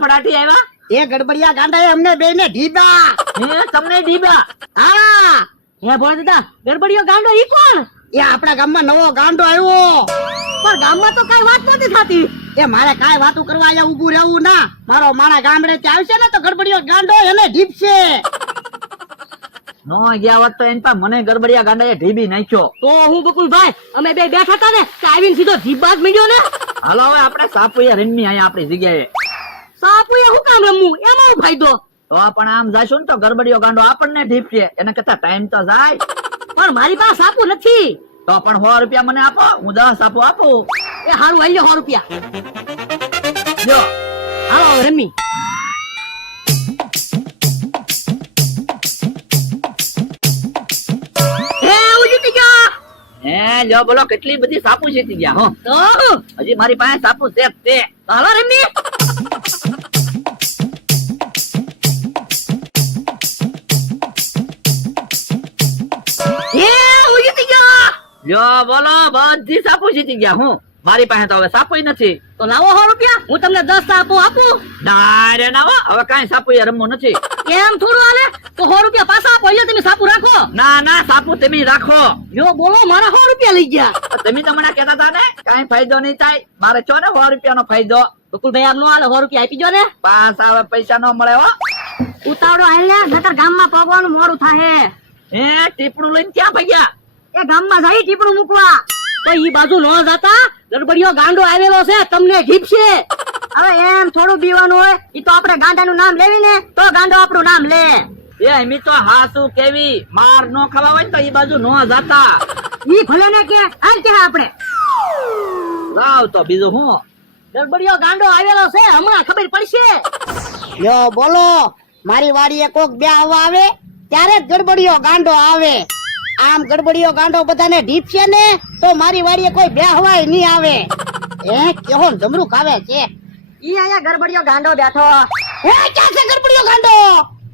ફડાટી આવ્યા એ ગડબડિયા ગાંડાએ અમને બેને ઢીબા. હે તમને ડીબા હા, હે ભોળા દાદા ગડબડિયો ગાંડો ઈ કોણ? એ આપણા ગામમાં નવો ગાંડો આવ્યો. પણ ગામમાં તો કઈ વાત નથી થતી. એ મારે કાંઈ વાતું કરવા અહીંયા ઊભું રહેવું ના. મારો માણા ગામડે ત્યાં આવશે ને તો ગડબડિયો ગાંડો એને ઢીબશે. નો ગયા હોત તો એન પા મને ગરબડિયા ગાંડાએ ઢીબી નાખ્યો. તો હું બકુલભાઈ અમે બે બેઠા હતા ને કે આવીને સીધો જીભ જ મીડ્યો ને. હાલો હવે આપણે સાપુએ રમી અહીંયા આપણી જગ્યાએ. સાપુએ હું કામ રમવું? એમાં હું ફાયદો? તો પણ આમ જાશું ને તો ગરબડિયો ગાંડો આપણને ઢીપશે. એને કરતા ટાઈમ તો જાય. પણ મારી પાસે સાપુ નથી. તો પણ 100 રૂપિયા મને આપો, હું 10 સાપુ આપું. એ હારું આઈ લે 100 રૂપિયા. જો હાલો રમી. હે ઉજી ગયા. હે લ્યો બોલો કેટલી બધી સાપુ જીતી ગયા હો. તો હજી મારી પાસે સાપુ છે જ તે. હાલો રમી. હે ઉજી ગયા. લ્યો બોલો બધી સાપુ જીતી ગયા હું. મારી પાસે તો હવે સાપુ નથી. તો લાવો 100 રૂપિયા, હું તમને 10 સાપુ આપું. ના રે ના હો, હવે કાંઈ સાપુ એ રમવું નથી. કેમ થોડું હાલે? તો 100 રૂપિયા પાછા આપો. અહીંયા તમે સાપુ રાખો. ના ના સાપુ તમે રાખો. યો બોલો મારા 100 રૂપિયા લઈ ગયા. તમે તો મને કહેતા હતા ને કાંઈ ફાયદો નહીં થાય. મારે છો ને 100 રૂપિયાનો ફાયદો. બકુલભાઈ આમ નો હાલે, 100 રૂપિયા આપી જો ને. પાસ આવે પૈસા નો મળે હો. ઉતાવળો હાલ ને, નકર ગામમાં પગવાનું મોડું થાહે. હે ટીપણું લઈને ક્યાં ભગ્યા? એ ગામમાં જાય ટીપણું મૂકવા. તો ઈ બાજુ નો જાતા, ગડબડિયો ગાંડો આવેલો છે, તમને ઘીપશે. હવે એમ થોડું બીવાનું હોય, ઈ તો આપણે ગાંડાનું નામ લેવી ને તો ગાંડો આપણું નામ લે. એ એમી તો હાસુ કેવી માર નો ખાવા હોય ને તો ઈ બાજુ નો જાતા. ઈ ભલે ને કે હાલ કે આપણે લાવ તો બીજું હું. ગડબડિયો ગાંડો આવેલો છે, હમણાં ખબર પડશે. લ્યો બોલો, મારી વાડીએ કોક બે આવવા આવે ત્યારે જ ગડબડિયો ગાંડો આવે. આમ ગડબડિયો ગાંડો બધાને ઢીપશે ને તો મારી વાડીએ કોઈ બેહવાય નહીં આવે. કેવો જમરૂક આવે છે. ઈ અહીંયા ગડબડિયો ગાંડો બેઠો. ક્યાં છે ગડબડિયો ગાંડો?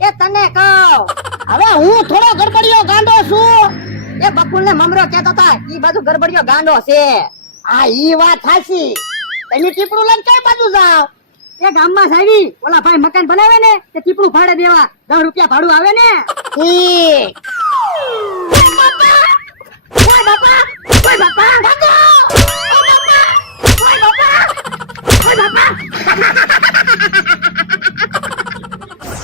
એ તને કહું, હવે હું થોડો ગડબડિયો ગાંડો છું. એ બકુલ ને મમરો કહેતો હતા ઈ બાજુ ગડબડિયો ગાંડો છે. આ ઈ વાત સાચી. તમે ટીપણું લઈને કઈ બાજુ જાવ? એ ગામમાં જાવી ઓલા ભાઈ મકાન બનાવે ને તે ટીપણું ભાડે દેવા 10 રૂપિયા ભાડું આવે ને. ઈ ઓય બાપા, ઓય બાપા, ઓય બાપા.